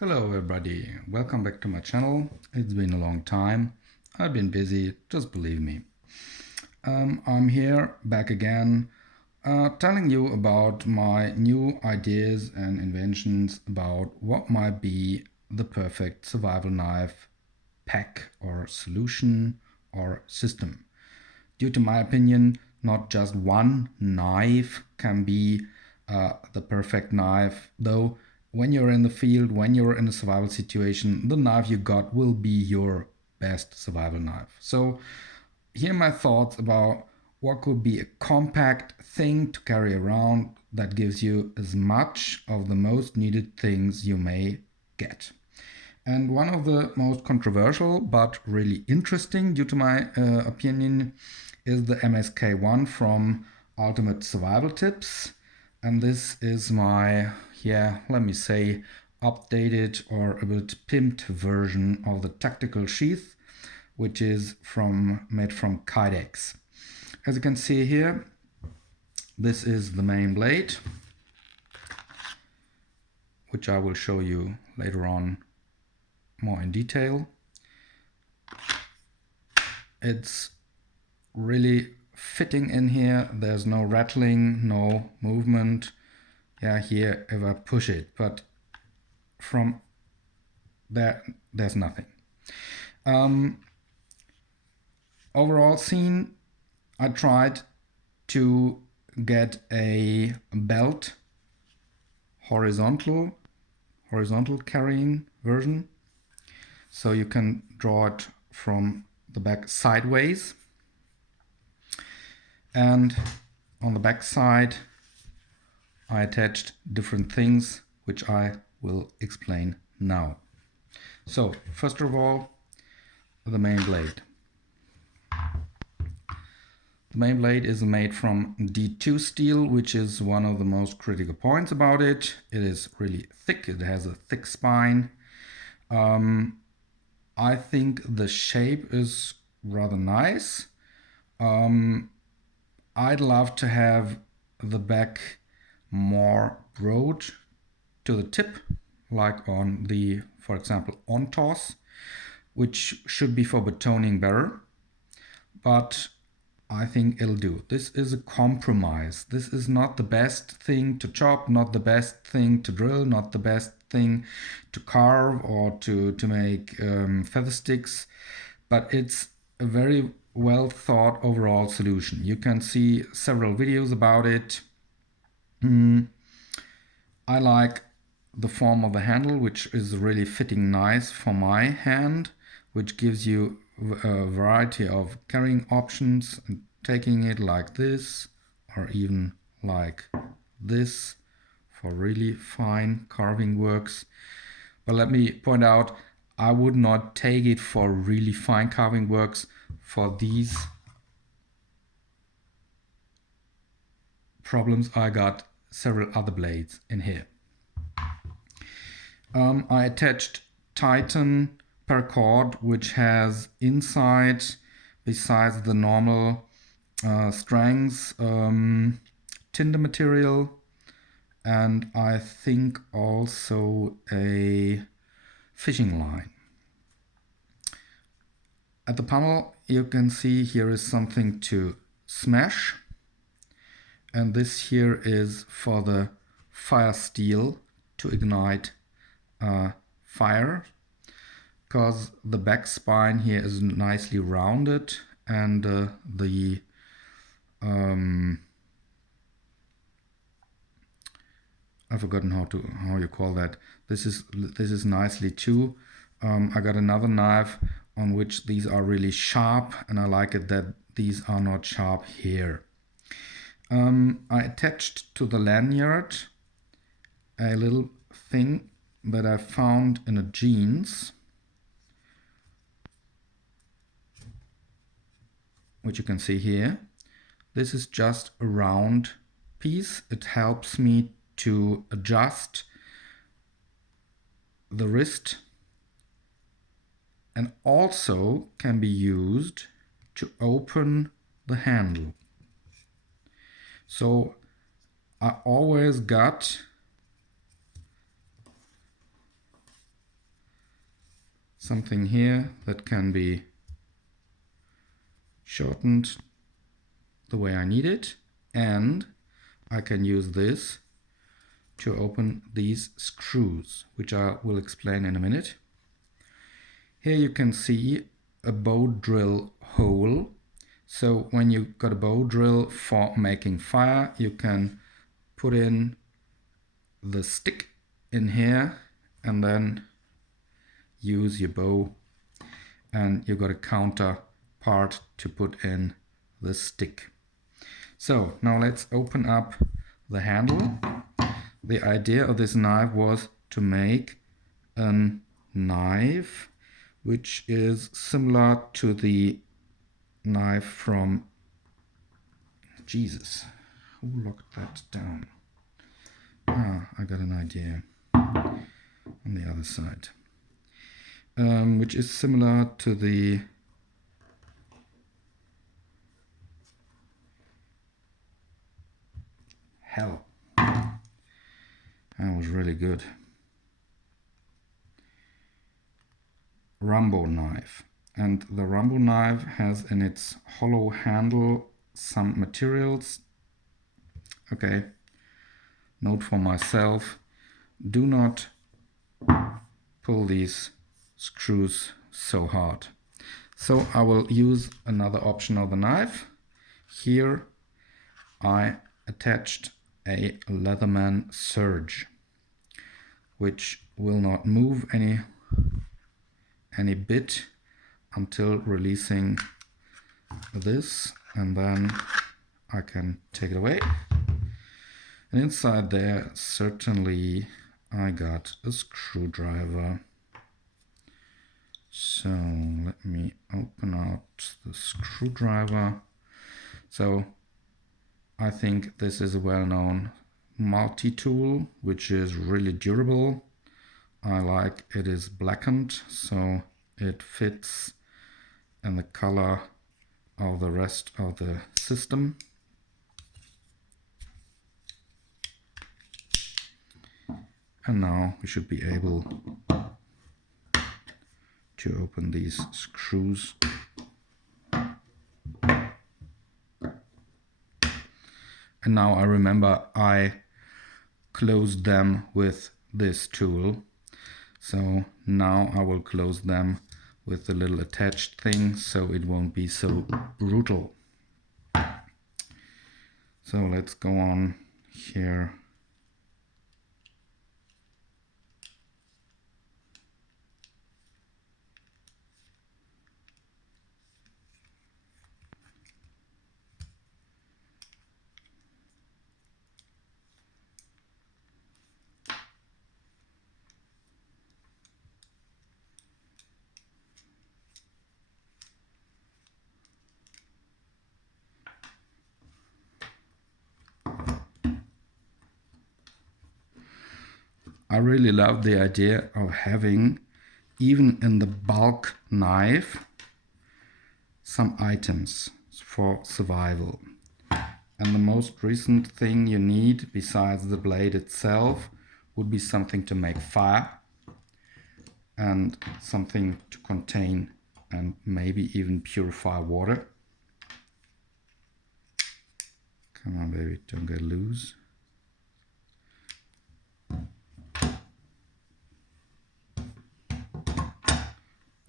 Hello everybody, welcome back to my channel. It's been a long time. I've been busy, just believe me. I'm here back again telling you about my new ideas and inventions about what might be the perfect survival knife pack or solution or system. Due to my opinion, not just one knife can be the perfect knife, though when you're in the field, when you're in a survival situation, the knife you got will be your best survival knife. So here are my thoughts about what could be a compact thing to carry around that gives you as much of the most needed things you may get. And one of the most controversial but really interesting, due to my opinion, is the MSK1 from Ultimate Survival Tips. And this is my, let me say, updated or a bit pimped version of the tactical sheath, which is made from Kydex. As you can see here, this is the main blade, which I will show you later on more in detail. It's really fitting in here. There's no rattling, no movement. Here if I push it, but from there, there's nothing. Overall scene, I tried to get a belt horizontal carrying version, so you can draw it from the back sideways. And on the back side, I attached different things, which I will explain now. So first of all, the main blade. The main blade is made from D2 steel, which is one of the most critical points about it. It is really thick. It has a thick spine. I think the shape is rather nice. I'd love to have the back more broad to the tip, like on the, for example, on-toss, which should be for batoning better, but I think it'll do. This is a compromise. This is not the best thing to chop, not the best thing to drill, not the best thing to carve or to make feather sticks, but it's a very well thought overall solution. You can see several videos about it. I like the form of the handle, which is really fitting nice for my hand, which gives you a variety of carrying options, and taking it like this or even like this for really fine carving works. But let me point out, I would not take it for really fine carving works. For these problems, I got several other blades in here. I attached Titan paracord, which has inside, besides the normal strands, tinder material, and I think also a fishing line. At the panel, you can see here is something to smash, and this here is for the fire steel to ignite fire, because the back spine here is nicely rounded, and I've forgotten how you call that. This is nicely too. I got another knife on which these are really sharp, and I like it that these are not sharp here. I attached to the lanyard a little thing that I found in a jeans, which you can see here. This is just a round piece. It helps me to adjust the wrist, and also can be used to open the handle. So I always got something here that can be shortened the way I need it, and I can use this to open these screws, which I will explain in a minute. Here you can see a bow drill hole. So when you got a bow drill for making fire, you can put in the stick in here and then use your bow, and you got a counter part to put in the stick. So now let's open up the handle. The idea of this knife was to make a knife which is similar to the knife from Jesus. Who locked that down? I got an idea on the other side. Which is similar to the hell. That was really good. Rambo knife. And the Rambo knife has in its hollow handle some materials. Okay, note for myself, do not pull these screws so hard. So I will use another option of the knife. Here I attached a Leatherman surge, which will not move any bit until releasing this, and then I can take it away. And inside there, certainly I got a screwdriver. So let me open out the screwdriver. So I think this is a well-known multi-tool, which is really durable. I like it is blackened, so it fits in the color of the rest of the system. And now we should be able to open these screws. And now I remember I closed them with this tool. So now I will close them with the little attached thing so it won't be so brutal. So let's go on here. I really love the idea of having, even in the bulk knife, some items for survival. And the most recent thing you need, besides the blade itself, would be something to make fire and something to contain and maybe even purify water. Come on, baby, don't get loose.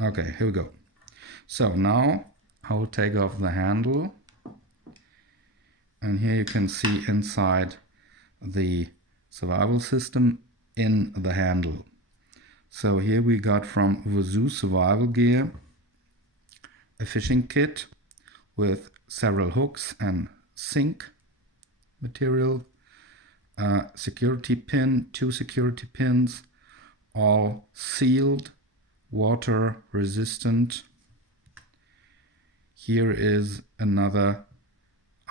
Okay, here we go. So now I will take off the handle, and here you can see inside the survival system in the handle. So here we got from Wazoo Survival Gear a fishing kit with several hooks and sink material, security pin, 2 security pins, all sealed, water resistant. Here is another,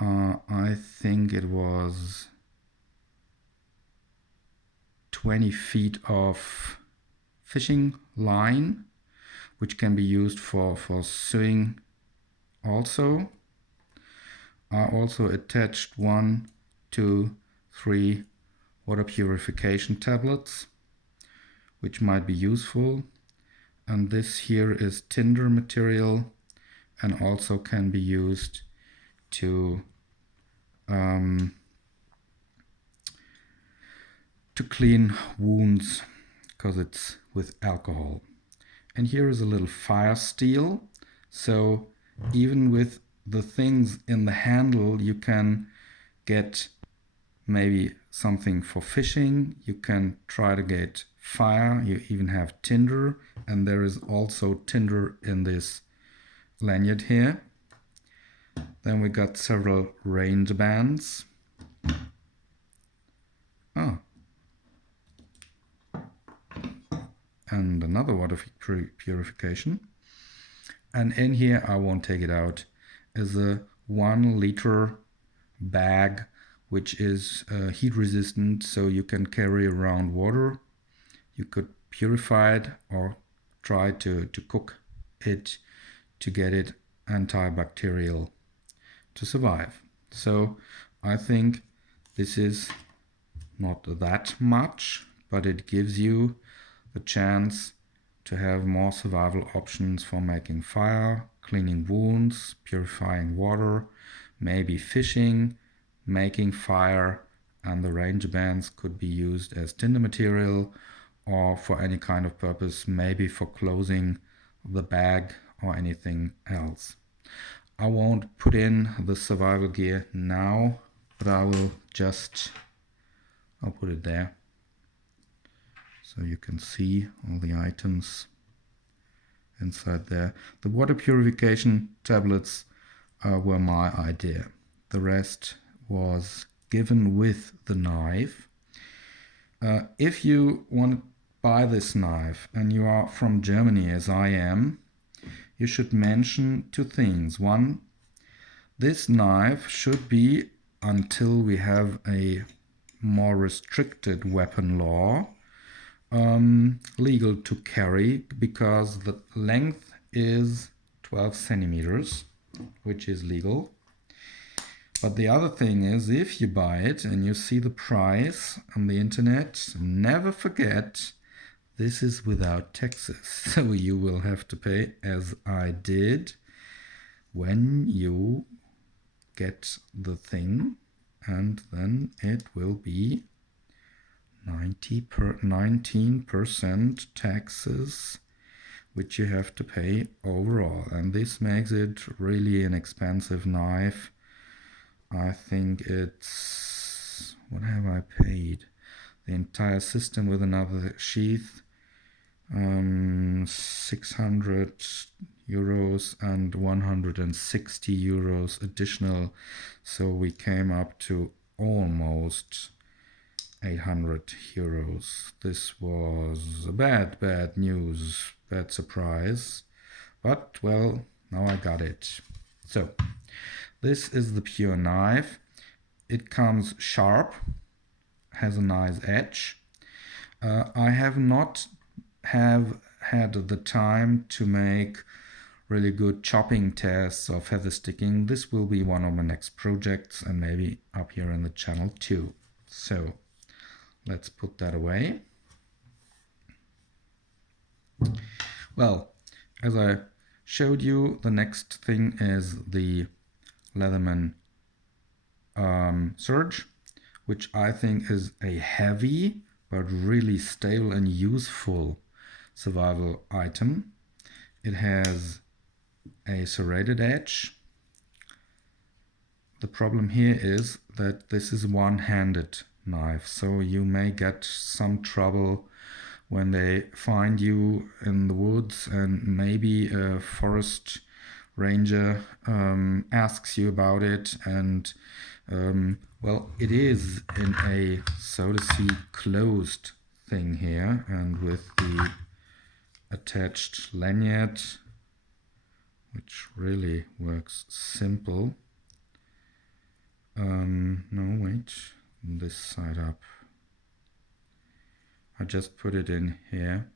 I think it was 20 feet of fishing line, which can be used for sewing also. I also attached 1, 2, 3 water purification tablets, which might be useful. and this here is tinder material, and also can be used to clean wounds because it's with alcohol. And here is a little fire steel, so even with the things in the handle you can get maybe something for fishing, you can try to get fire, you even have tinder, and there is also tinder in this lanyard here. Then we got several range bands. Oh. And another water purification. And in here, I won't take it out, is a 1 liter bag which is heat resistant, so you can carry around water. You could purify it or try to cook it to get it antibacterial to survive. So I think this is not that much, but it gives you the chance to have more survival options for making fire, cleaning wounds, purifying water, maybe fishing, making fire, and the range bands could be used as tinder material or for any kind of purpose, maybe for closing the bag or anything else. I won't put in the survival gear now, but I will I'll put it there so you can see all the items inside there. The water purification tablets were my idea. The rest was given with the knife. If you want to buy this knife and you are from Germany as I am, you should mention 2 things. One, this knife should be, until we have a more restricted weapon law, legal to carry, because the length is 12 centimeters, which is legal. But the other thing is, if you buy it and you see the price on the internet, never forget this is without taxes. So you will have to pay, as I did, when you get the thing, and then it will be 19% taxes, which you have to pay overall. And this makes it really an expensive knife. I think it's, what have I paid? The entire system with another sheath, 600 euros and 160 euros additional. So we came up to almost 800 euros. This was a bad news, bad surprise. But well, now I got it. So this is the pure knife. It comes sharp, has a nice edge. I have not had the time to make really good chopping tests or feather sticking. This will be one of my next projects, and maybe up here in the channel too. So let's put that away. Well, as I showed you, the next thing is the Leatherman Surge, which I think is a heavy but really stable and useful survival item. It has a serrated edge. The problem here is that this is one-handed knife, so you may get some trouble when they find you in the woods and maybe a forest ranger asks you about it, and well, it is in a, so to speak, closed thing here, and with the attached lanyard, which really works simple. No, wait, this side up. I just put it in here.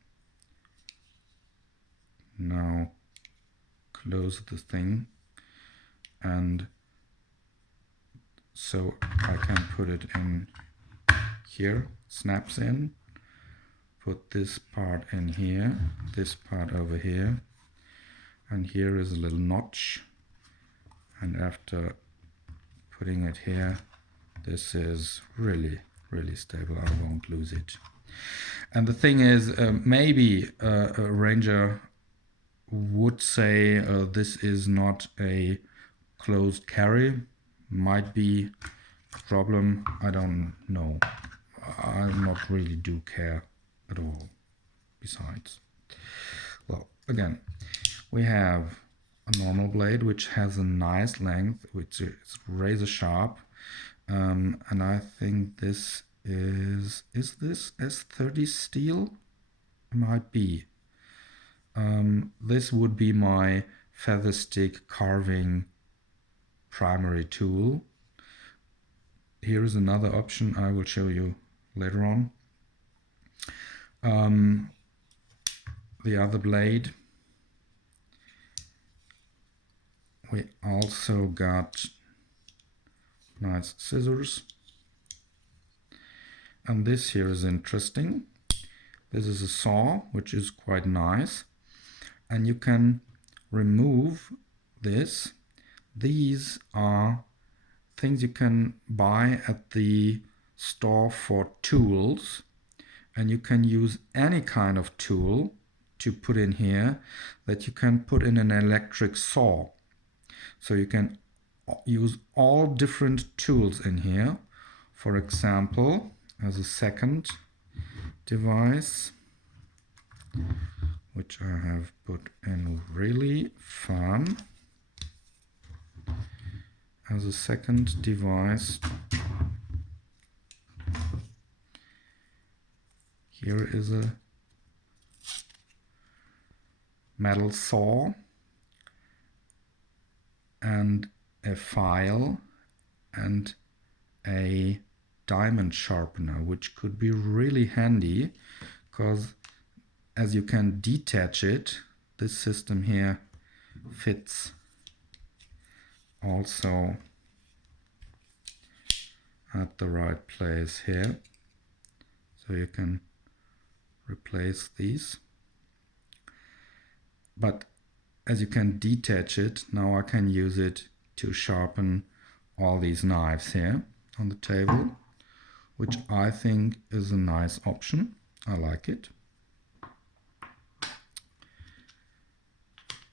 Now close the thing, and so I can put it in here, snaps in put this part in here, this part over here, and here is a little notch, and after putting it here, this is really stable. I won't lose it. And the thing is, maybe a ranger would say this is not a closed carry. Might be a problem. I don't know. I not really do care at all. Besides, well, again, we have a normal blade which has a nice length, which is razor sharp, and I think this is this S30 steel? Might be. This would be my feather stick carving primary tool. Here is another option I will show you later on. The other blade, we also got nice scissors, and this here is interesting. This is a saw, which is quite nice, and you can remove this. These are things you can buy at the store for tools, and you can use any kind of tool to put in here that you can put in an electric saw. So you can use all different tools in here. For example, as a second device, which I have put in really fun. As a second device, here is a metal saw and a file and a diamond sharpener, which could be really handy because as you can detach it, this system here fits also at the right place here, so you can replace these. But as you can detach it, now I can use it to sharpen all these knives here on the table, which I think is a nice option. I like it.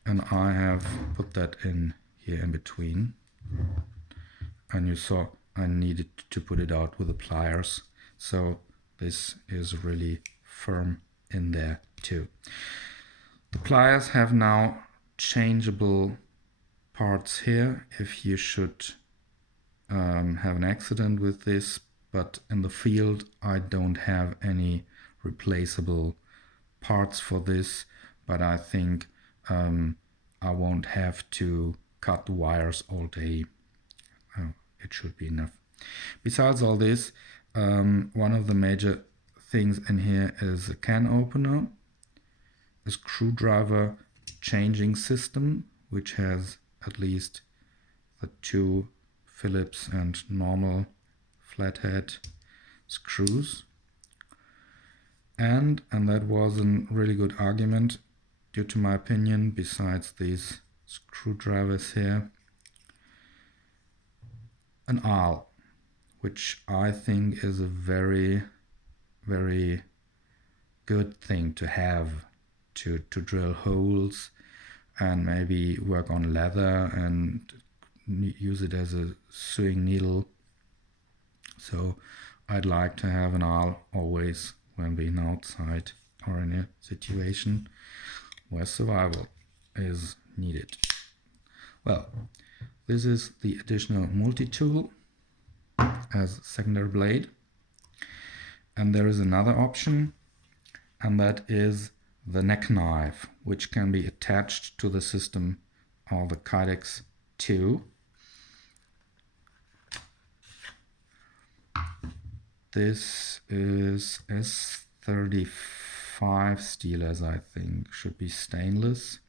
And I have put that in here in between, and you saw I needed to put it out with the pliers, so this is really firm in there too. The pliers have now changeable parts here if you should have an accident with this, but in the field I don't have any replaceable parts for this, but I think I won't have to cut the wires all day. It should be enough. Besides all this, one of the major things in here is a can opener, a screwdriver changing system, which has at least the 2 Phillips and normal flathead screws. And that was a really good argument, due to my opinion, besides these screwdrivers here, an awl, which I think is a very good thing to have to drill holes and maybe work on leather and use it as a sewing needle. So I'd like to have an awl always when being outside or in a situation where survival is needed. Well, this is the additional multi-tool as secondary blade. And there is another option, and that is the neck knife, which can be attached to the system of the Kydex 2. This is S35 steel, as I think, should be stainless,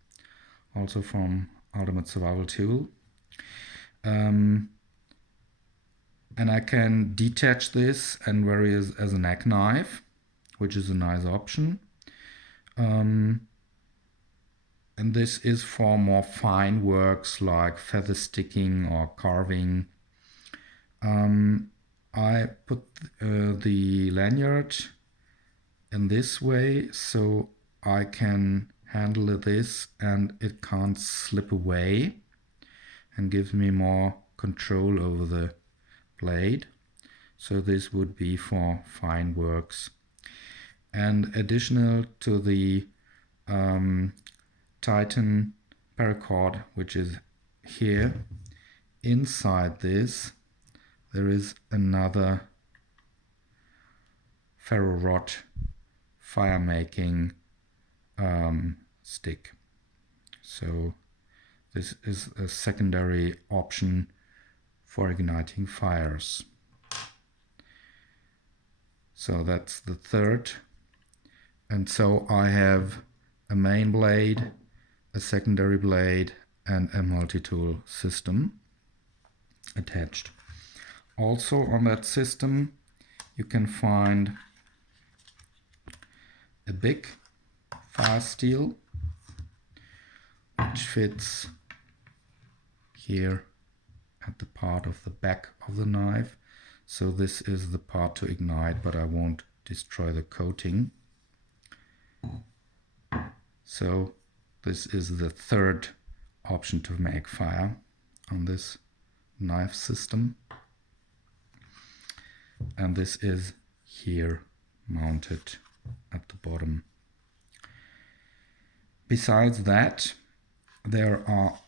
also from Ultimate Survival Tool. And I can detach this and wear it as a neck knife, which is a nice option. And this is for more fine works like feather sticking or carving. I put the lanyard in this way so I can handle this and it can't slip away, and gives me more control over the blade. So this would be for fine works. And additional to the Titan paracord, which is here, inside this there is another ferro rod fire making stick. So this is a secondary option for igniting fires. So that's the third. And so I have a main blade, a secondary blade, and a multi-tool system attached. Also on that system you can find a big fire steel which fits here at the part of the back of the knife. So this is the part to ignite, but I won't destroy the coating. So this is the third option to make fire on this knife system. And this is here mounted at the bottom. Besides that, there are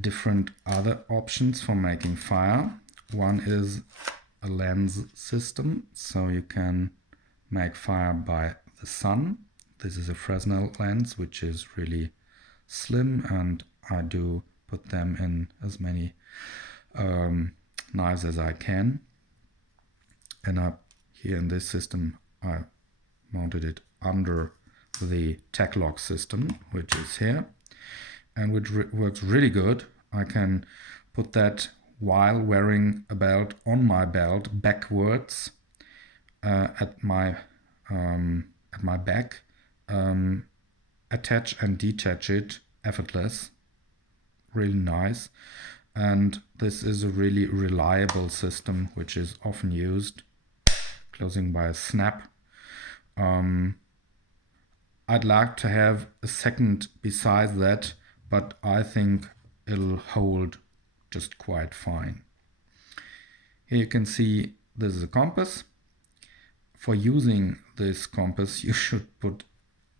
different other options for making fire. One is a lens system, so you can make fire by the sun. This is a Fresnel lens, which is really slim, and I do put them in as many knives as I can. And up here in this system I mounted it under the Tech-Lock system, which is here, and which works really good. I can put that while wearing a belt on my belt backwards at my back, attach and detach it effortless. Really nice. And this is a really reliable system which is often used. Closing by a snap. I'd like to have a second besides that, but I think it'll hold just quite fine. Here you can see this is a compass. For using this compass you should put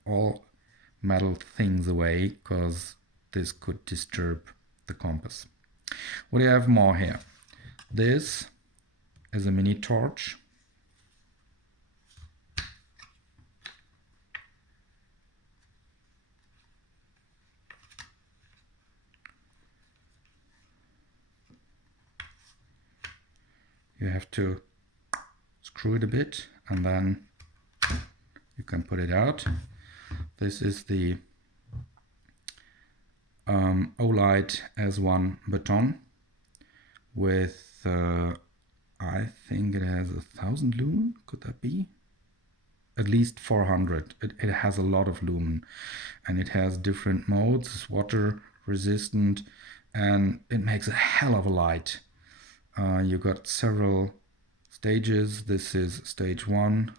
all metal things away, because this could disturb the compass. What do you have more here? This is a mini torch. You have to screw it a bit and then you can put it out. This is the Olight S1 baton with I think it has 1,000 lumen. Could that be? At least 400. It has a lot of lumen, and it has different modes. It's water resistant, and it makes a hell of a light. You got several stages. This is stage 1,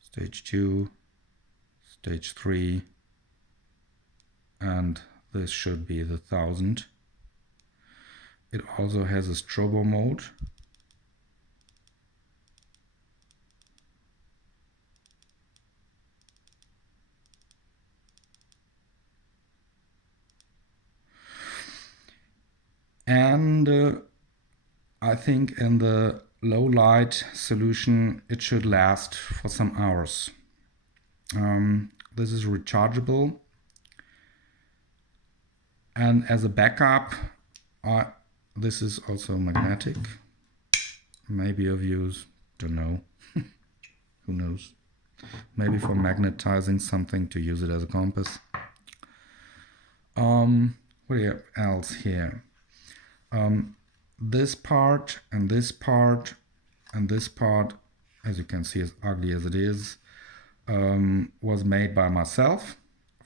stage 2, stage 3, and this should be the 1000. It also has a strobo mode. And I think in the low light solution it should last for some hours. This is rechargeable, and as a backup this is also magnetic. Maybe of use, don't know. Who knows? Maybe for magnetizing something to use it as a compass. What else here? This part and this part And this part, as you can see, as ugly as it is, was made by myself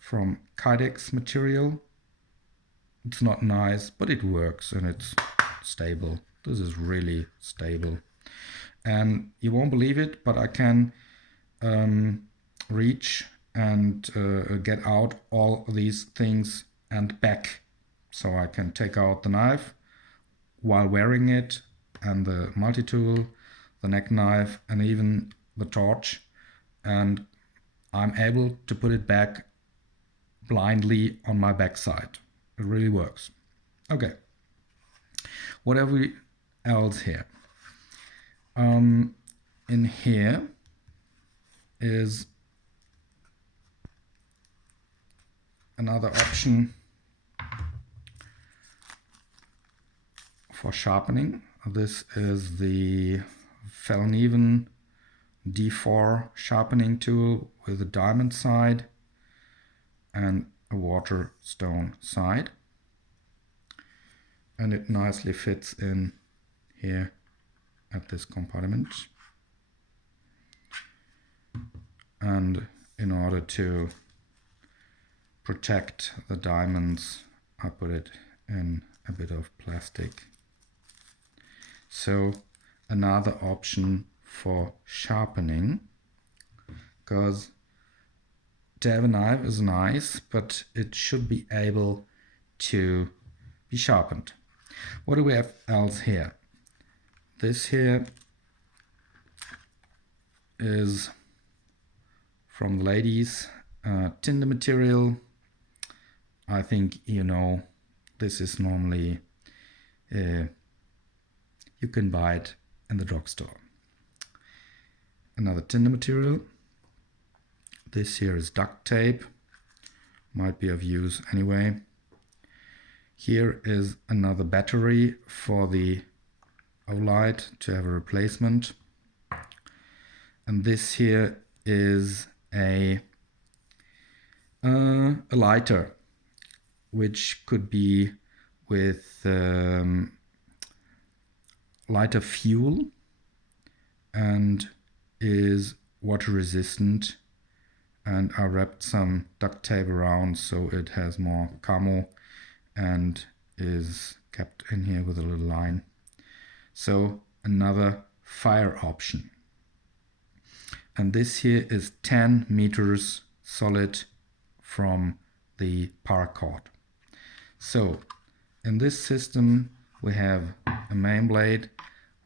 from Kydex material. It's not nice, but it works and it's stable. This is really stable. And you won't believe it, but I can reach and get out all these things and back. So I can take out the knife while wearing it, and the multi-tool, the neck knife, and even the torch, and I'm able to put it back blindly on my backside. It really works. Okay, whatever else here. In here is another option for sharpening. This is the Felneven D4 sharpening tool with a diamond side and a water stone side, and it nicely fits in here at this compartment. And in order to protect the diamonds, I put it in a bit of plastic. So another option for sharpening, because to have a knife is nice, but it should be able to be sharpened. What do we have else here? This here is from the ladies, tinder material. I think you know this is normally you can buy it in the drugstore. Another tinder material. This here is duct tape, might be of use anyway. Here is another battery for the Olight to have a replacement. And this here is a lighter, which could be with lighter fuel and is water resistant. And I wrapped some duct tape around so it has more camo and is kept in here with a little line. So another fire option. And this here is 10 meters solid from the paracord. So in this system we have a main blade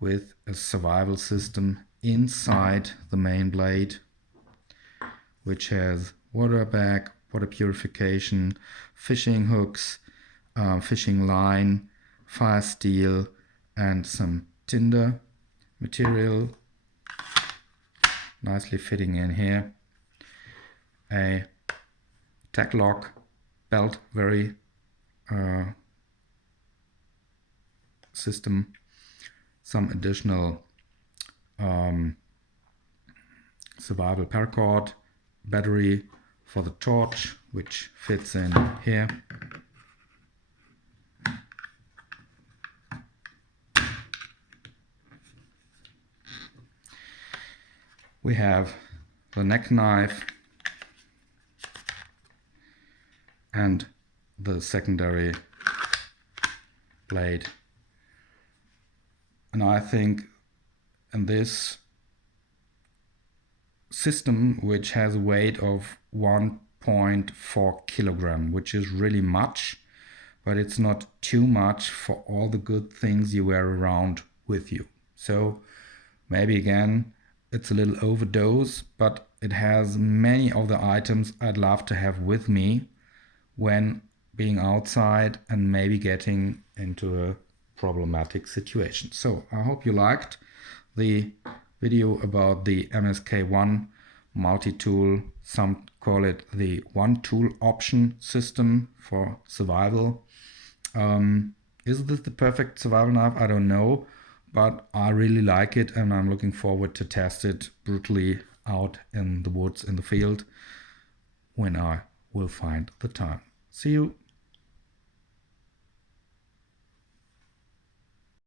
with a survival system inside the main blade, which has water bag, water purification, fishing hooks, fishing line, fire steel, and some tinder material nicely fitting in here. A tack lock belt, very system, some additional survival paracord, battery for the torch, which fits in here. We have the neck knife and the secondary blade. And I think in this system, which has a weight of 1.4 kilogram, which is really much, but it's not too much for all the good things you wear around with you. So maybe again, it's a little overdose, but it has many of the items I'd love to have with me when being outside and maybe getting into a problematic situation. So I hope you liked the video about the MSK1 multi-tool. Some call it the one tool option system for survival. Is this the perfect survival knife? I don't know, but I really like it and I'm looking forward to test it brutally out in the woods, in the field, when I will find the time. See you.